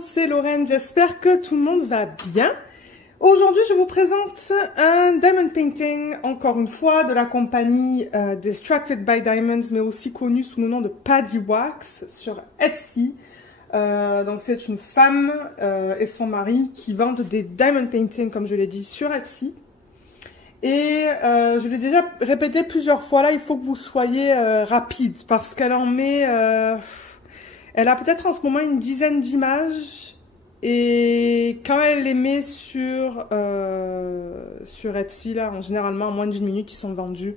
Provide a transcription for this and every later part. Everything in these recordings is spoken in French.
monde, c'est Lorraine, j'espère que tout le monde va bien. Aujourd'hui, je vous présente un diamond painting, encore une fois, de la compagnie Distracted by Diamonds, mais aussi connue sous le nom de Paddy Wax sur Etsy. Donc c'est une femme et son mari qui vendent des diamond paintings, comme je l'ai dit, sur Etsy. Et je l'ai déjà répété plusieurs fois, là, il faut que vous soyez rapide, parce qu'elle en met... elle a peut-être en ce moment une dizaine d'images, et quand elle les met sur Etsy, là, généralement en moins d'une minute, ils sont vendus.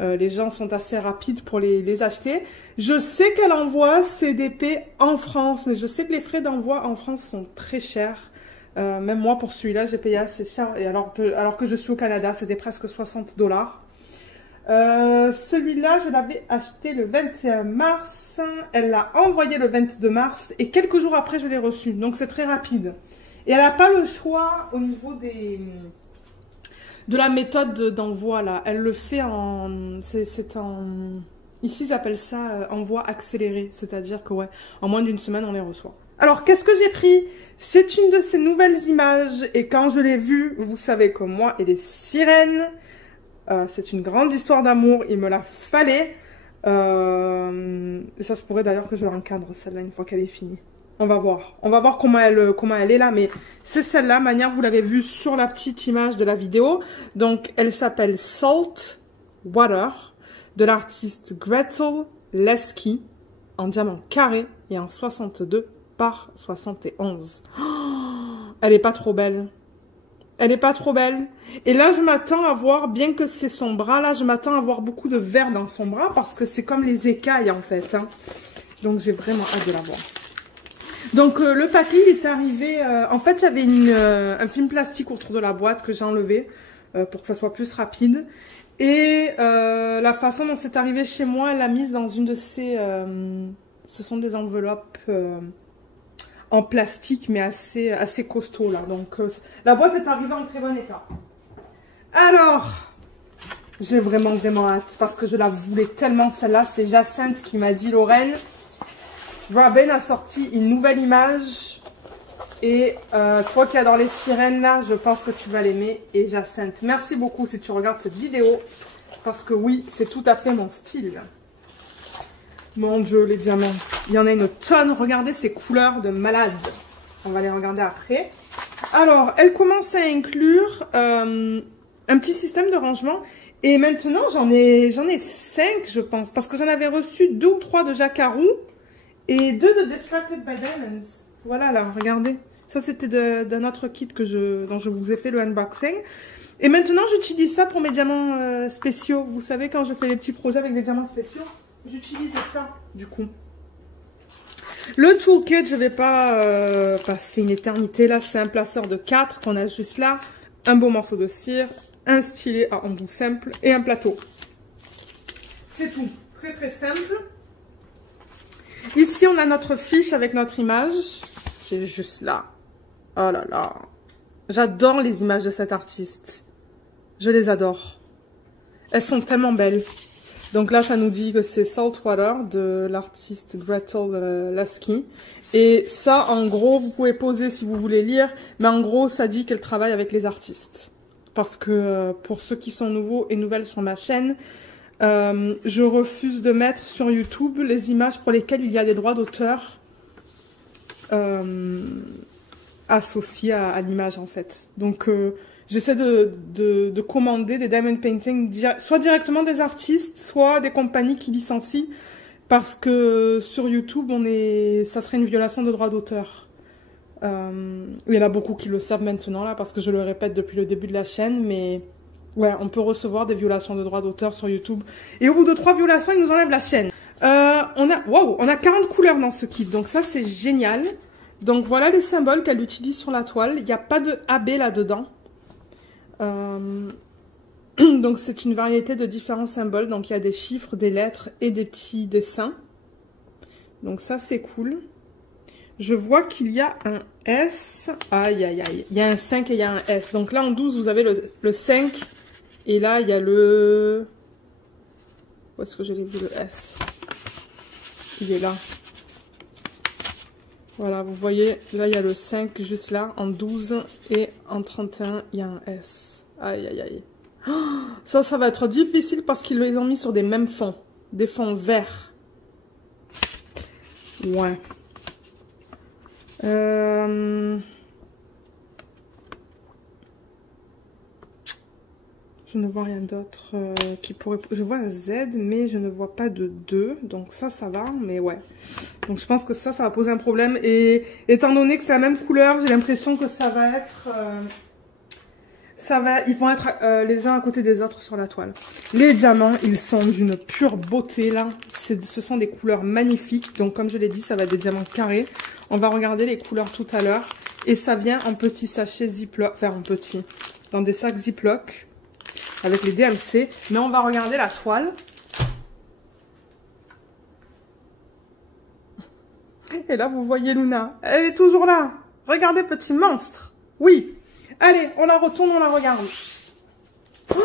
Les gens sont assez rapides pour les acheter. Je sais qu'elle envoie ses DP en France, mais je sais que les frais d'envoi en France sont très chers. Même moi, pour celui-là, j'ai payé assez cher, et alors que je suis au Canada, c'était presque 60 $. Celui-là, je l'avais acheté le 21 mars, elle l'a envoyé le 22 mars, et quelques jours après, je l'ai reçu, donc c'est très rapide. Et elle n'a pas le choix au niveau de la méthode d'envoi, là. Elle le fait en... Ici, ils appellent ça envoi accéléré, c'est-à-dire que, ouais, en moins d'une semaine, on les reçoit. Alors, qu'est-ce que j'ai pris? C'est une de ces nouvelles images, et quand je l'ai vue, vous savez que moi et les sirènes, c'est une grande histoire d'amour, il me la fallait. Et ça se pourrait d'ailleurs que je l'encadre, celle-là, une fois qu'elle est finie. On va voir comment elle est là, mais c'est celle-là, manière vous l'avez vue sur la petite image de la vidéo. Donc, elle s'appelle Salt Water, de l'artiste Gretel Lesky, en diamant carré et en 62 par 71. Oh, elle est pas trop belle. Elle est pas trop belle. Et là, je m'attends à voir, bien que c'est son bras, là, je m'attends à voir beaucoup de vert dans son bras, parce que c'est comme les écailles, en fait. Hein. Donc, j'ai vraiment hâte de la voir. Donc, le papier, il est arrivé... en fait, il y avait un film plastique autour de la boîte que j'ai enlevé pour que ça soit plus rapide. Et la façon dont c'est arrivé chez moi, elle l'a mise dans une de ces... ce sont des enveloppes... en plastique, mais assez costaud là. Donc la boîte est arrivée en très bon état. Alors, j'ai vraiment hâte, parce que je la voulais tellement, celle-là. C'est Jacinthe qui m'a dit, Lorraine, Robin a sorti une nouvelle image, et toi qui adores les sirènes là, je pense que tu vas l'aimer. Et Jacinthe, merci beaucoup si tu regardes cette vidéo, parce que oui, c'est tout à fait mon style. Mon Dieu, les diamants. Il y en a une tonne. Regardez ces couleurs de malade. On va les regarder après. Alors, elle commence à inclure un petit système de rangement. Et maintenant, j'en ai 5, je pense. Parce que j'en avais reçu 2 ou 3 de Jacquarou et 2 de Distracted by Diamonds. Voilà, là, regardez. Ça, c'était d'un autre kit dont je vous ai fait le unboxing. Et maintenant, j'utilise ça pour mes diamants spéciaux. Vous savez, quand je fais des petits projets avec des diamants spéciaux, j'utilise ça, du coup. Le toolkit, je ne vais pas passer une éternité. Là, c'est un placeur de 4 qu'on a juste là. Un beau morceau de cire, un stylet à embout simple et un plateau. C'est tout. Très, très simple. Ici, on a notre fiche avec notre image. J'ai juste là. Oh là là. J'adore les images de cet artiste. Je les adore. Elles sont tellement belles. Donc là, ça nous dit que c'est Saltwater de l'artiste Gretel Lesky. Et ça, en gros, vous pouvez poser si vous voulez lire. Mais en gros, ça dit qu'elle travaille avec les artistes. Parce que pour ceux qui sont nouveaux et nouvelles sur ma chaîne, je refuse de mettre sur YouTube les images pour lesquelles il y a des droits d'auteur associés à l'image, en fait. Donc... j'essaie de commander des diamond paintings, soit directement des artistes, soit des compagnies qui licencient, parce que sur YouTube, ça serait une violation de droits d'auteur. Il y en a beaucoup qui le savent maintenant, là, parce que je le répète depuis le début de la chaîne, mais ouais, on peut recevoir des violations de droits d'auteur sur YouTube. Et au bout de 3 violations, ils nous enlèvent la chaîne. On a 40 couleurs dans ce kit, donc ça, c'est génial. Donc voilà les symboles qu'elle utilise sur la toile. Il n'y a pas de AB là-dedans. Donc c'est une variété de différents symboles, donc il y a des chiffres, des lettres et des petits dessins, donc ça c'est cool. Je vois qu'il y a un S, aïe aïe aïe, il y a un 5 et il y a un S, donc là en 12 vous avez le 5 et là il y a le... Où est-ce que je l'ai vu le S? Il est là. Voilà, vous voyez, là, il y a le 5 juste là, en 12, et en 31, il y a un S. Aïe, aïe, aïe. Oh, ça va être difficile parce qu'ils les ont mis sur des mêmes fonds. Des fonds verts. Ouais. Je ne vois rien d'autre qui pourrait... Je vois un Z, mais je ne vois pas de 2. Donc ça va, mais ouais. Donc je pense que ça va poser un problème. Et étant donné que c'est la même couleur, j'ai l'impression que ça va être... ils vont être les uns à côté des autres sur la toile. Les diamants, ils sont d'une pure beauté là. Ce sont des couleurs magnifiques. Donc comme je l'ai dit, ça va être des diamants carrés. On va regarder les couleurs tout à l'heure. Et ça vient en petits sachets Ziploc. Enfin en petits. Dans des sacs Ziploc. Avec les DMC. Mais on va regarder la toile. Et là vous voyez Luna. Elle est toujours là. Regardez petit monstre. Oui. Allez, on la retourne, on la regarde. Oh,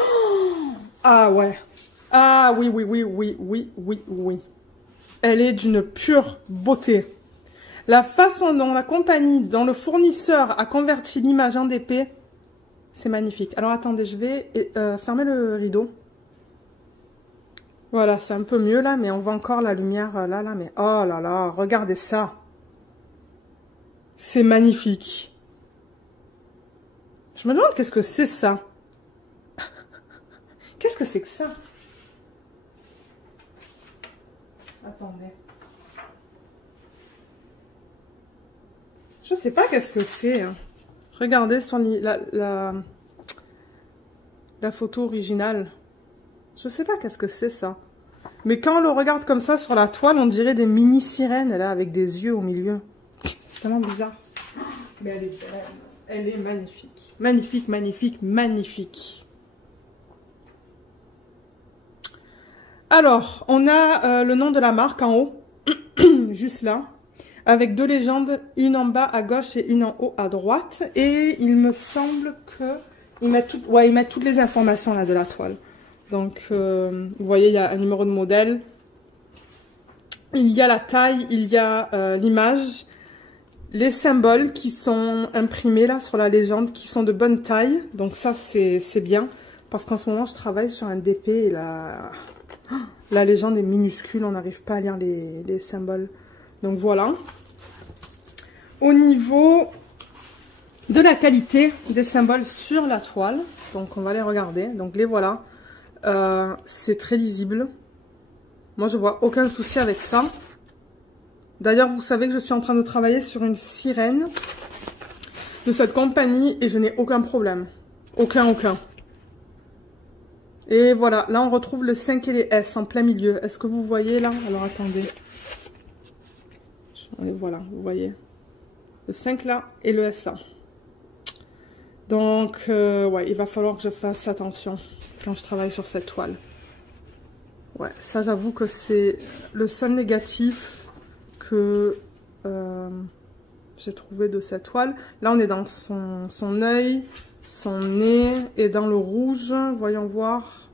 ah ouais. Ah oui, oui, oui, oui, oui, oui, oui. Elle est d'une pure beauté. La façon dont la compagnie, dont le fournisseur a converti l'image en DP, c'est magnifique. Alors attendez, je vais fermer le rideau. Voilà, c'est un peu mieux là, mais on voit encore la lumière là, mais oh là là, regardez ça. C'est magnifique. Je me demande qu'est-ce que c'est ça. Qu'est-ce que c'est que ça? Attendez. Je sais pas qu'est-ce que c'est. Hein. Regardez sur la photo originale. Je sais pas qu'est-ce que c'est ça. Mais quand on le regarde comme ça sur la toile, on dirait des mini sirènes là avec des yeux au milieu. C'est tellement bizarre. Mais elle est belle. Elle est magnifique. Magnifique, magnifique, magnifique. Alors, on a le nom de la marque en haut. Juste là. Avec 2 légendes. Une en bas à gauche et une en haut à droite. Et il me semble que... Ils mettent toutes les informations là de la toile. Donc, vous voyez, il y a un numéro de modèle. Il y a la taille. Il y a l'image. Les symboles qui sont imprimés là sur la légende, qui sont de bonne taille. Donc ça, c'est bien. Parce qu'en ce moment, je travaille sur un DP et la légende est minuscule. On n'arrive pas à lire les symboles. Donc voilà. Au niveau de la qualité des symboles sur la toile. Donc on va les regarder. Donc les voilà. C'est très lisible. Moi, je vois aucun souci avec ça. D'ailleurs, vous savez que je suis en train de travailler sur une sirène de cette compagnie et je n'ai aucun problème. Aucun. Et voilà, là on retrouve le 5 et les S en plein milieu. Est-ce que vous voyez là? Alors attendez. Et voilà, vous voyez. Le 5 là et le S là. Donc, ouais, il va falloir que je fasse attention quand je travaille sur cette toile. Ouais, ça j'avoue que c'est le seul négatif que j'ai trouvé de cette toile. Là, on est dans son œil, son nez et dans le rouge. Voyons voir.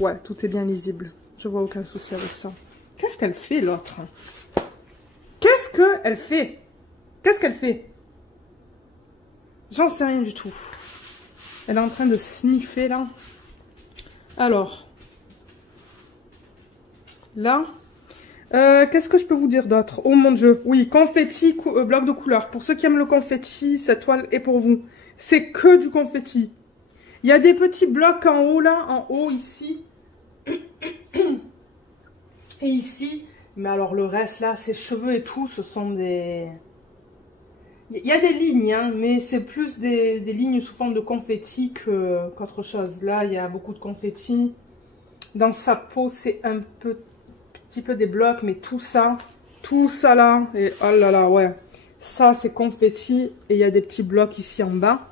Ouais, tout est bien lisible. Je vois aucun souci avec ça. Qu'est-ce qu'elle fait, l'autre? Qu'est-ce qu'elle fait? Qu'est-ce qu'elle fait? J'en sais rien du tout. Elle est en train de sniffer, là. Alors. Là. Qu'est-ce que je peux vous dire d'autre? Oh mon Dieu, oui, confetti, bloc de couleur. Pour ceux qui aiment le confetti, cette toile est pour vous. C'est que du confetti. Il y a des petits blocs en haut, là, en haut, ici. Et ici. Mais alors le reste, là, ses cheveux et tout, ce sont des... Il y a des lignes, hein, mais c'est plus des lignes sous forme de confetti qu'autre chose. Là, il y a beaucoup de confetti. Dans sa peau, c'est un petit peu des blocs, mais tout ça là, et oh là là, ouais, ça c'est confetti et il y a des petits blocs ici en bas.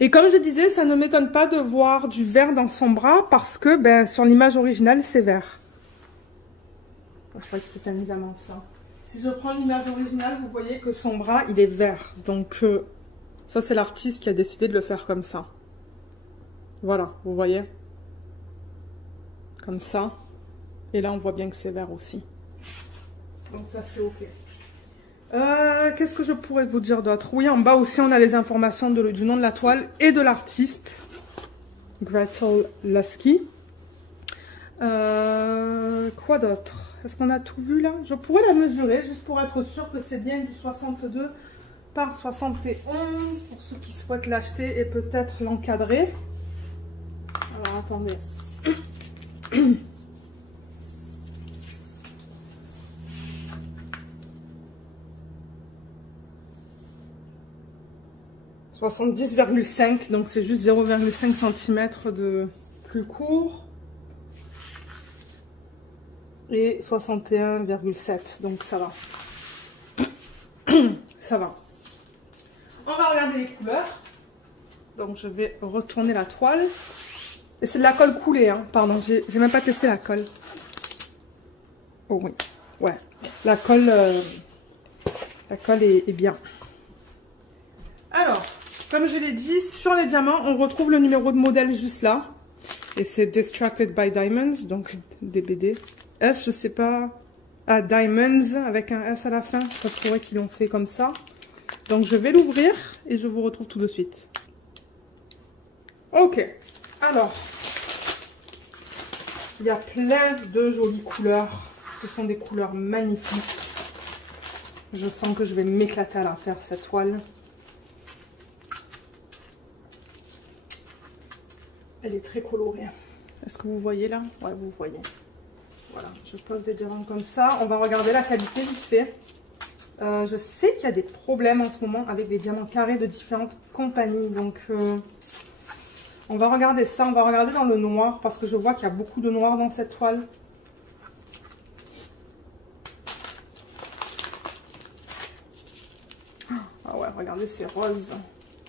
Et comme je disais, ça ne m'étonne pas de voir du vert dans son bras parce que ben, sur l'image originale c'est vert. Je crois que c'est un diamant ça. Si je prends l'image originale, vous voyez que son bras il est vert. Donc ça c'est l'artiste qui a décidé de le faire comme ça. Voilà, vous voyez, comme ça. Et là, on voit bien que c'est vert aussi. Donc ça, c'est OK. Qu'est-ce que je pourrais vous dire d'autre? Oui, en bas aussi, on a les informations du nom de la toile et de l'artiste. Gretel Lasky. Quoi d'autre? Est-ce qu'on a tout vu là? Je pourrais la mesurer juste pour être sûr que c'est bien du 62 par 71 pour ceux qui souhaitent l'acheter et peut-être l'encadrer. Alors attendez. 70,5, donc c'est juste 0,5 cm de plus court. Et 61,7, donc ça va. Ça va. On va regarder les couleurs. Donc je vais retourner la toile. Et c'est de la colle coulée, hein. Pardon, j'ai même pas testé la colle. Oh oui, ouais. La colle est bien. Alors, comme je l'ai dit, sur les diamants, on retrouve le numéro de modèle juste là. Et c'est Distracted by Diamonds, donc DBD. S, je sais pas. Ah, Diamonds avec un S à la fin. Ça se pourrait qu'ils l'ont fait comme ça. Donc je vais l'ouvrir et je vous retrouve tout de suite. Ok. Alors, il y a plein de jolies couleurs. Ce sont des couleurs magnifiques. Je sens que je vais m'éclater à la faire cette toile. Elle est très colorée. Est-ce que vous voyez là? Ouais, vous voyez. Voilà, je pose des diamants comme ça. On va regarder la qualité vite fait. Je sais qu'il y a des problèmes en ce moment avec les diamants carrés de différentes compagnies. Donc, on va regarder ça. On va regarder dans le noir parce que je vois qu'il y a beaucoup de noir dans cette toile. Ah ouais, regardez, c'est rose.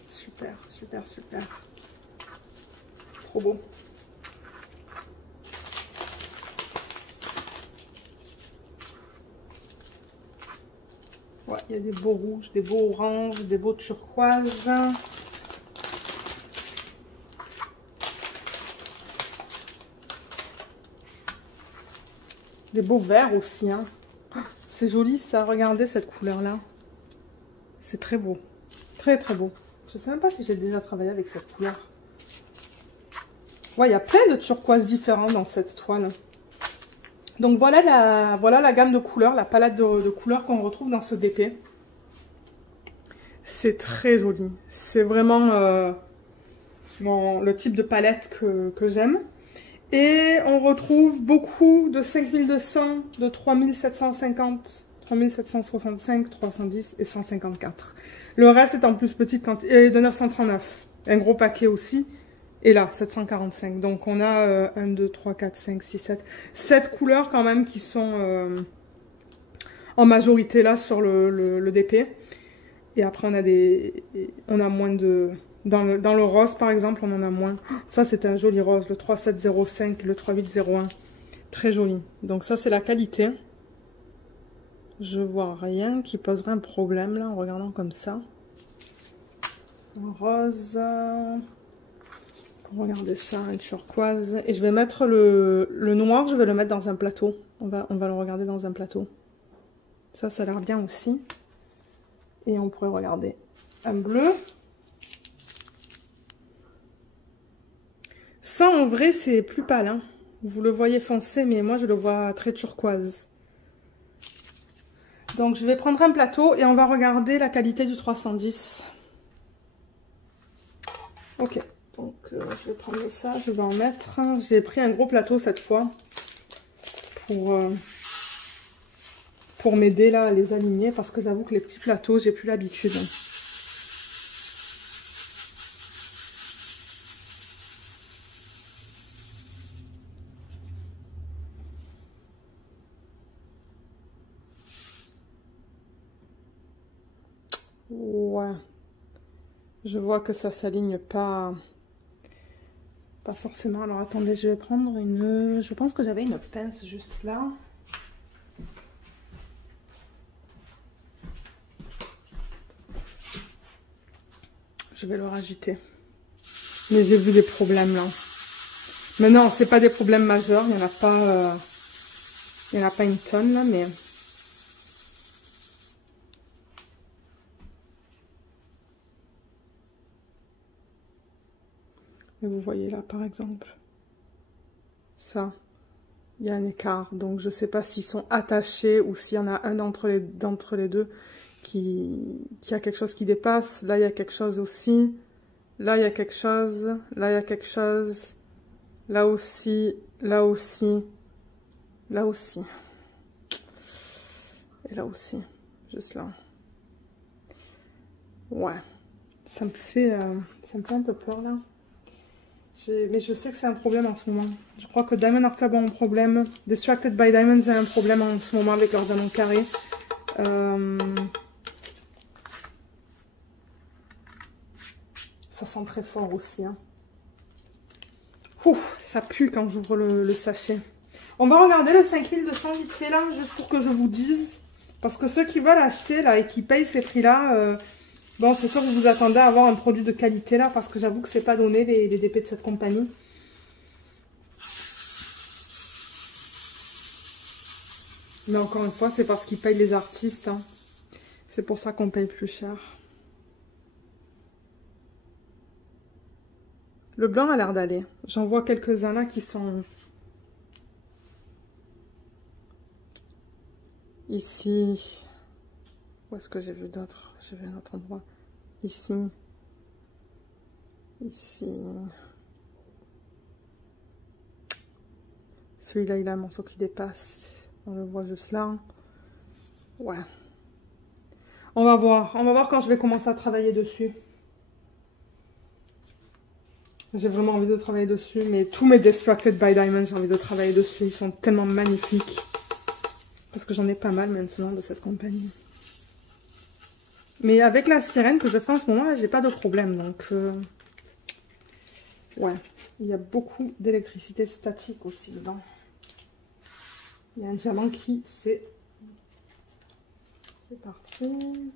Super, super, super. Trop beau. Ouais, il y a des beaux rouges, des beaux oranges, des beaux turquoises. Des beaux verts aussi, hein. C'est joli ça, regardez cette couleur-là. C'est très beau. Très très beau. Je sais même pas si j'ai déjà travaillé avec cette couleur. Ouais, il y a plein de turquoises différents dans cette toile. Donc voilà la gamme de couleurs, la palette de couleurs qu'on retrouve dans ce DP. C'est très joli. C'est vraiment le type de palette que j'aime. Et on retrouve beaucoup de 5200, de 3750, 3765, 310 et 154. Le reste est en plus petite quantité, de 939. Un gros paquet aussi. Et là, 745. Donc, on a 1, 2, 3, 4, 5, 6, 7. 7 couleurs quand même qui sont en majorité là sur le DP. Et après, on a moins de... Dans le rose, par exemple, on en a moins. Ça, c'est un joli rose. Le 3705, le 3801. Très joli. Donc, ça, c'est la qualité. Je vois rien qui poserait un problème là en regardant comme ça. Rose... Regardez ça, un turquoise. Et je vais mettre le noir, je vais le mettre dans un plateau. On va le regarder dans un plateau. Ça a l'air bien aussi. Et on pourrait regarder un bleu. Ça, en vrai, c'est plus pâle, hein. Vous le voyez foncé, mais moi, je le vois très turquoise. Donc, je vais prendre un plateau et on va regarder la qualité du 310. Ok. Donc, je vais prendre ça, je vais en mettre. J'ai pris un gros plateau cette fois pour m'aider là à les aligner parce que j'avoue que les petits plateaux, j'ai plus l'habitude. Ouais. Je vois que ça s'aligne pas forcément. Alors attendez, je vais prendre une... Je pense que j'avais une pince juste là. Je vais le ragiter. Mais j'ai vu des problèmes là. Mais non, c'est pas des problèmes majeurs. Il n'y en a pas... il n'y en a pas une tonne là, mais... Mais vous voyez là, par exemple, ça, il y a un écart. Donc, je ne sais pas s'ils sont attachés ou s'il y en a un d'entre les deux qui a quelque chose qui dépasse. Là, il y a quelque chose aussi. Là, il y a quelque chose. Là, il y a quelque chose. Là aussi. Là aussi. Là aussi. Et là aussi. Juste là. Ouais. Ça me fait un peu peur, là. Mais je sais que c'est un problème en ce moment. Je crois que Diamond Art Club a un problème. Distracted by Diamonds a un problème en ce moment avec leurs diamants carrés. Ça sent très fort aussi. Hein. Ouf, ça pue quand j'ouvre le sachet. On va regarder le 5200 vite fait là, juste pour que je vous dise. Parce que ceux qui veulent acheter là et qui payent ces prix-là... bon, c'est sûr que vous vous attendez à avoir un produit de qualité là, parce que j'avoue que c'est pas donné les DP de cette compagnie. Mais encore une fois, c'est parce qu'ils payent les artistes. Hein. C'est pour ça qu'on paye plus cher. Le blanc a l'air d'aller. J'en vois quelques-uns là qui sont... Ici. Où est-ce que j'ai vu d'autres? J'ai vu un autre endroit. Ici. Ici. Celui-là, il a un morceau qui dépasse. On le voit juste là. Ouais. On va voir. On va voir quand je vais commencer à travailler dessus. J'ai vraiment envie de travailler dessus. Mais tous mes Distracted by Diamonds, j'ai envie de travailler dessus. Ils sont tellement magnifiques. Parce que j'en ai pas mal maintenant de cette compagnie. Mais avec la sirène que je fais en ce moment, j'ai pas de problème. Donc, ouais. Il y a beaucoup d'électricité statique aussi dedans. Il y a un diamant qui c'est parti.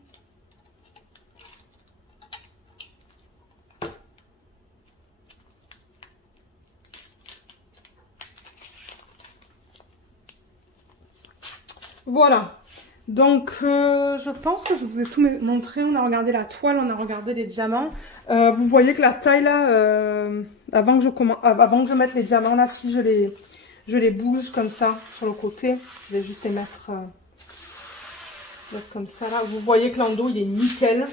Voilà. Donc, je pense que je vous ai tout montré. On a regardé la toile, on a regardé les diamants. Vous voyez que la taille là, avant que je mette les diamants là, si je les bouge comme ça sur le côté, je vais juste les mettre comme ça là. Vous voyez que l'endos il est nickel.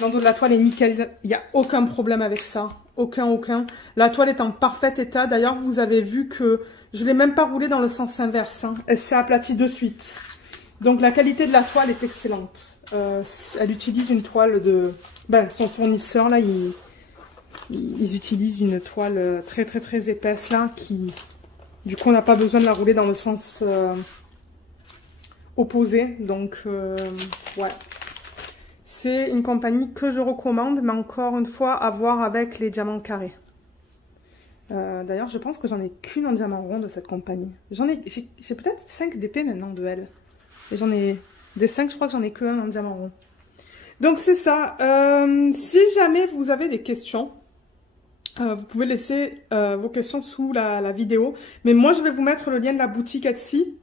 L'endos de la toile est nickel. Il n'y a aucun problème avec ça. Aucun. La toile est en parfait état. D'ailleurs, vous avez vu que je ne l'ai même pas roulée dans le sens inverse. Hein. Elle s'est aplatie de suite. Donc la qualité de la toile est excellente. Elle utilise une toile de... Ben, son fournisseur là, ils utilisent une toile très épaisse là qui... Du coup on n'a pas besoin de la rouler dans le sens opposé. Donc ouais. C'est une compagnie que je recommande, mais encore une fois à voir avec les diamants carrés. D'ailleurs je pense que j'en ai qu'une en diamant rond de cette compagnie. J'ai peut-être 5 DP maintenant de elle. Et j'en ai des 5, je crois que j'en ai que un en diamant rond. Donc c'est ça. Si jamais vous avez des questions, vous pouvez laisser vos questions sous la vidéo. Mais moi, je vais vous mettre le lien de la boutique Etsy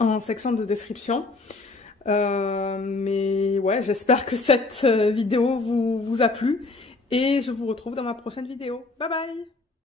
en section de description. Mais ouais, j'espère que cette vidéo vous a plu. Et je vous retrouve dans ma prochaine vidéo. Bye bye!